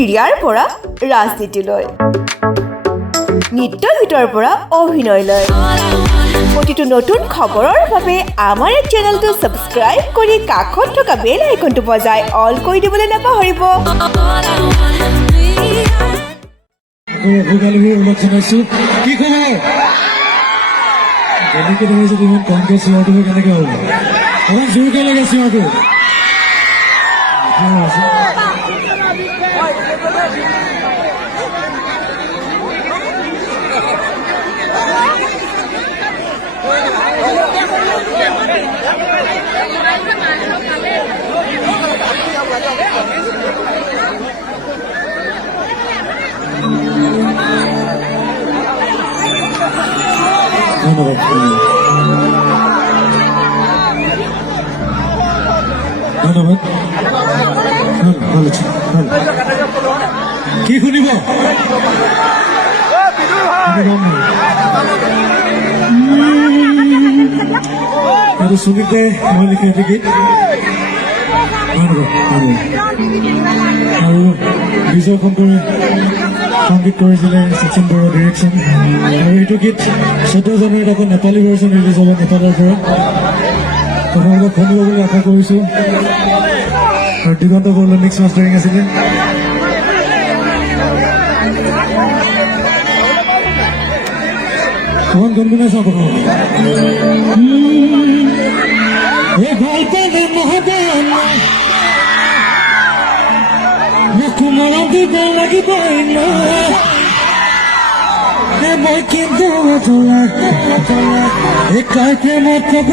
ক্ৰীড়াৰ পৰা ৰাজনীতিলৈ, নৃত্য গীতৰ পৰা অভিনয়লৈ প্ৰতিটো নতুন খবৰৰ বাবে আমাৰ এই চেনেলটো ছাবস্ক্ৰাইব কৰি কাষত থকা বেল আইকনটো বজাই অল কৰি দিবলৈ নাপাহৰিব। কি খবৰ? কেনেকৈ তুমি যদি ইমান কমকৈ চিঞৰটো কেনেকৈ হ'ব? অকণ জোৰকৈ লাগে চিঞৰটো। ধন্যবাদ। কি শুনিব? আৰু সুনীতে মই লিখা টিকিট আৰু বিজয় শংকৰে সংগীত কৰিছিলে শচীন বৰুৱা ডিৰেকশ্যন। আৰু এইটো গীত 14 জানুৱাৰীত আকৌ নেপালী ভাৰ্চন ৰিলিজ হ'ব নেপালৰ পৰা। আপোনালোকক শুনিব বুলি আশা কৰিছোঁ। আৰু দিগন্ত বৰুৱা মিক্স মাষ্টাৰিং আছিলে। অকণ গুণগুণাই চাওঁ প্ৰথম। মৰম দিব লাগিব মই কিন্তু একাই প্ৰেমত ক'ব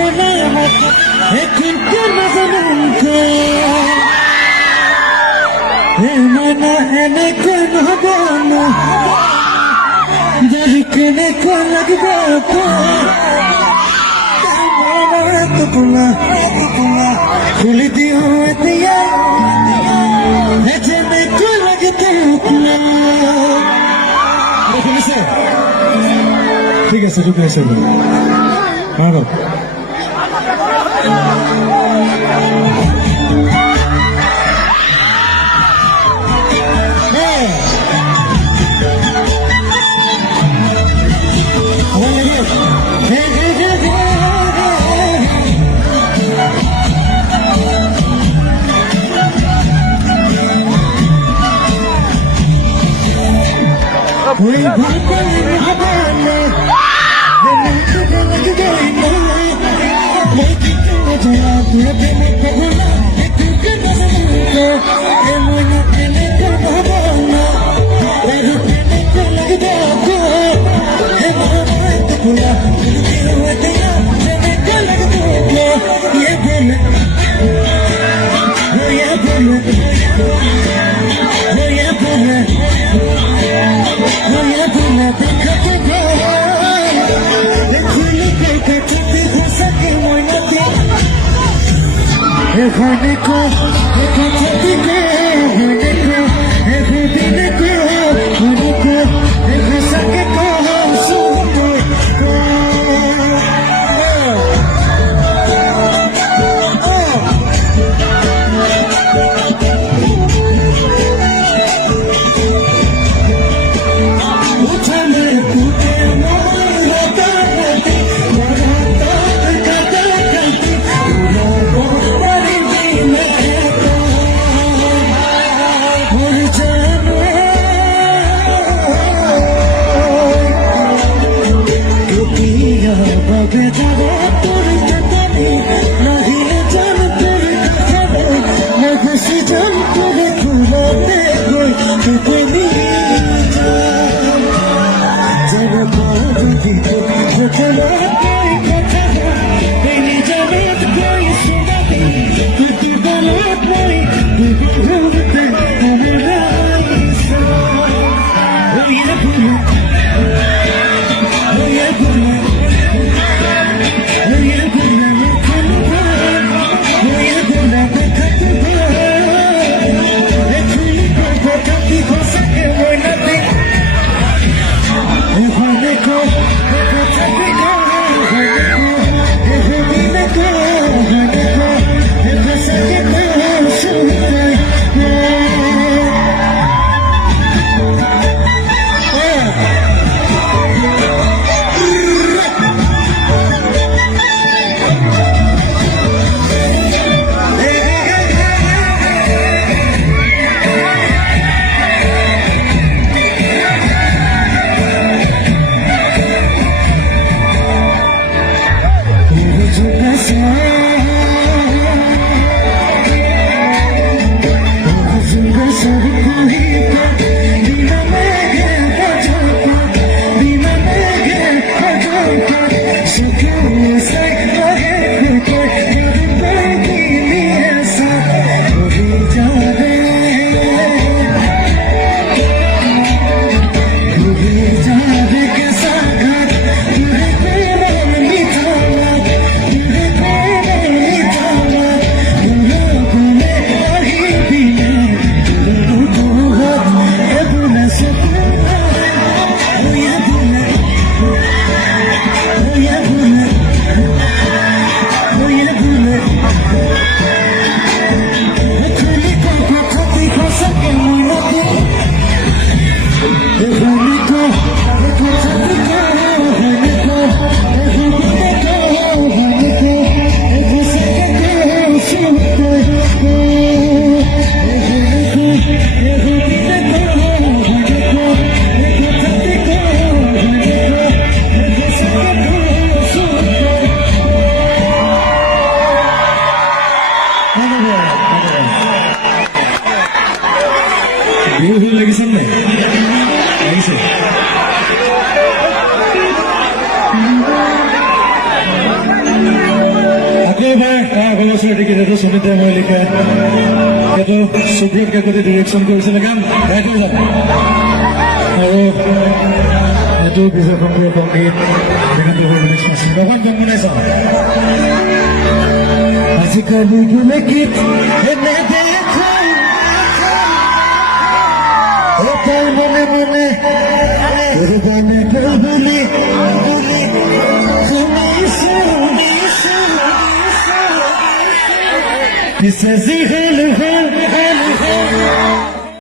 কিন্তু নাজানো মানে এনেকৈ নহ'ব যদি কেনেকৈ লাগিব টোপোলা খুলি দিওঁ এতিয়া যেনেকৈ লাগে শুনিছে? ঠিক আছে ঠিক আছে বাৰু। বিহু লাগিছে নাই লাগিছে আকৌ এবাৰ আগৰ বছৰ গীত এইটো সুমিত্ৰা মই লিখা এইটো সুব্ৰত কাকতি ডিৰেকশ্যন কৰিছিলে গান গাই থৈ যাম আৰু এইটো বিজয় শংকৰ সংগীত ভগৱান জন্মনাই চাওঁ আজিকালি বোলে গীত এনে দেখো এটাই মনে মনে গানে বুলি শুনিছো পিছে যি হল